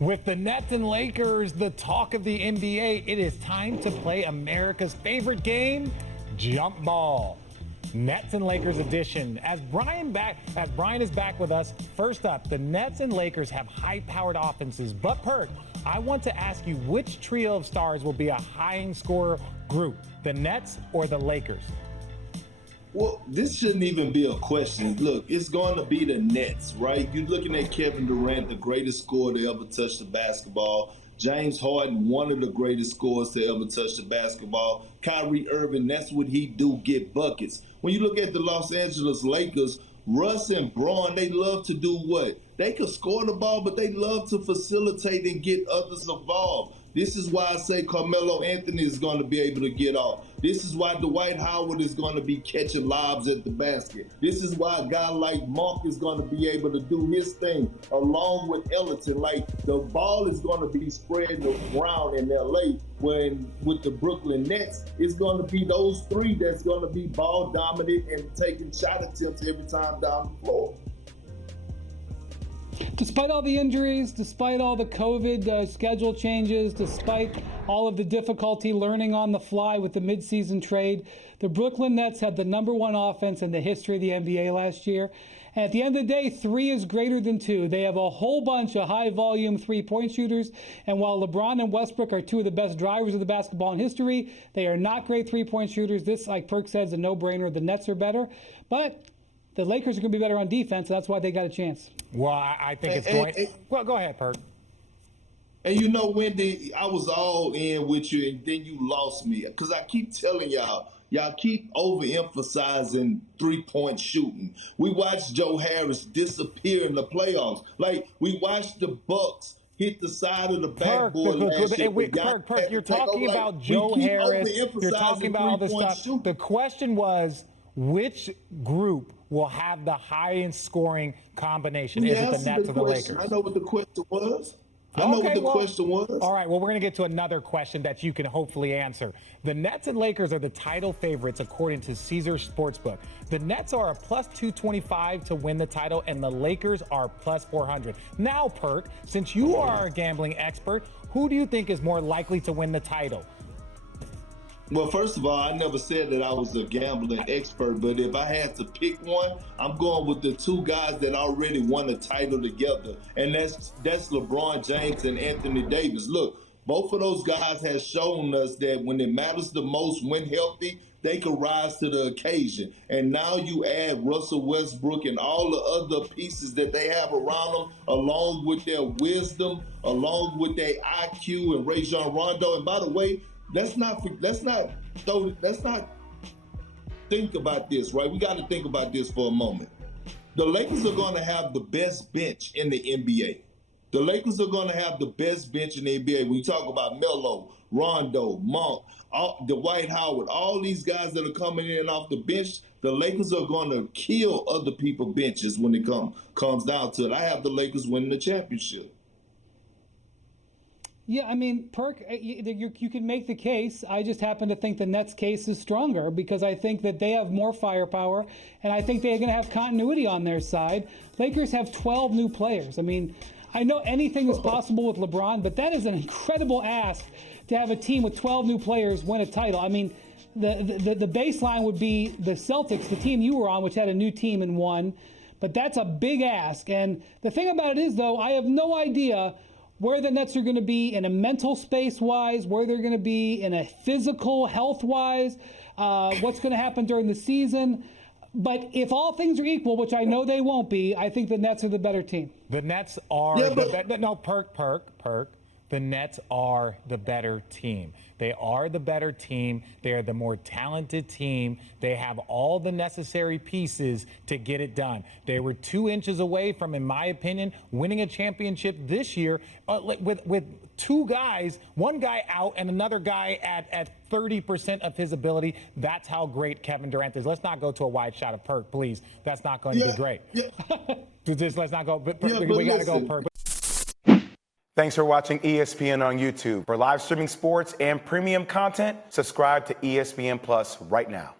With the Nets and Lakers, the talk of the NBA, it is time to play America's favorite game, jump ball. Nets and Lakers edition. As Brian is back with us, first up, the Nets and Lakers have high-powered offenses. But Perk, I want to ask you, which trio of stars will be a high-scorer group, the Nets or the Lakers? Well, this shouldn't even be a question. Look, it's going to be the Nets, right? You're looking at Kevin Durant, the greatest scorer to ever touch the basketball. James Harden, one of the greatest scorers to ever touch the basketball. Kyrie Irving, that's what he do, get buckets. When you look at the Los Angeles Lakers, Russ and Braun, they love to do what? They can score the ball, but they love to facilitate and get others involved. This is why I say Carmelo Anthony is going to be able to get off. This is why Dwight Howard is going to be catching lobs at the basket. This is why a guy like Monk is going to be able to do his thing along with Ellington. Like, the ball is going to be spread around in LA when with the Brooklyn Nets, it's going to be those three that's going to be ball dominant and taking shot attempts every time down the floor. Despite all the injuries, despite all the COVID schedule changes, despite all of the difficulty learning on the fly with the midseason trade, the Brooklyn Nets had the #1 offense in the history of the NBA last year. And at the end of the day, 3 is greater than 2. They have a whole bunch of high-volume three-point shooters. And while LeBron and Westbrook are 2 of the best drivers of the basketball in history, they are not great three-point shooters. This, like Perk said, is a no-brainer. The Nets are better. But the Lakers are going to be better on defense, and that's why they got a chance. Well, I think it's going. Well, go ahead, Perk. And you know, Wendy, I was all in with you, and then you lost me. Because I keep telling y'all keep overemphasizing three-point shooting. We watched Joe Harris disappear in the playoffs. Like, we watched the Bucks hit the side of the backboard last year. Perk, you're talking about Joe Harris. You're talking about all this stuff. Shooting. The question was, which group will have the highest scoring combination? Is it the Nets or the Lakers? I know what the question was. Question was. All right, well, we're going to get to another question that you can hopefully answer. The Nets and Lakers are the title favorites according to Caesars Sportsbook. The Nets are a +225 to win the title, and the Lakers are +400. Now, Perk, since you are a gambling expert, who do you think is more likely to win the title? Well, first of all, I never said that I was a gambling expert, but if I had to pick one, I'm going with the 2 guys that already won a title together, and that's LeBron James and Anthony Davis. Look, both of those guys have shown us that when it matters the most, when healthy, they can rise to the occasion. And now you add Russell Westbrook and all the other pieces that they have around them, along with their wisdom, along with their IQ and Rajon Rondo. And by the way, let's not think about this, right? We got to think about this for a moment. The Lakers are going to have the best bench in the NBA. The Lakers are going to have the best bench in the NBA. When you talk about Melo, Rondo, Monk, Dwight Howard, all these guys that are coming in off the bench, the Lakers are going to kill other people's benches when it comes down to it. I have the Lakers winning the championship. Yeah, I mean, Perk, you can make the case. I just happen to think the Nets' case is stronger because I think that they have more firepower, and I think they're going to have continuity on their side. Lakers have 12 new players. I mean, I know anything is possible with LeBron, but that is an incredible ask to have a team with 12 new players win a title. I mean, the baseline would be the Celtics, the team you were on, which had a new team and won. But that's a big ask. And the thing about it is, though, I have no idea where the Nets are going to be in a mental space-wise, where they're going to be in a physical health-wise, what's going to happen during the season. But if all things are equal, which I know they won't be, I think the Nets are the better team. The Nets are Perk. The Nets are the better team. They are the better team. They are the more talented team. They have all the necessary pieces to get it done. They were 2 inches away from, in my opinion, winning a championship this year with 2 guys, one guy out and another guy at 30% of his ability. That's how great Kevin Durant is. Let's not go to a wide shot of Perk, please. That's not going to be great. Just let's not go. We got to go Perk. Thanks for watching ESPN on YouTube. For live streaming sports and premium content, subscribe to ESPN Plus right now.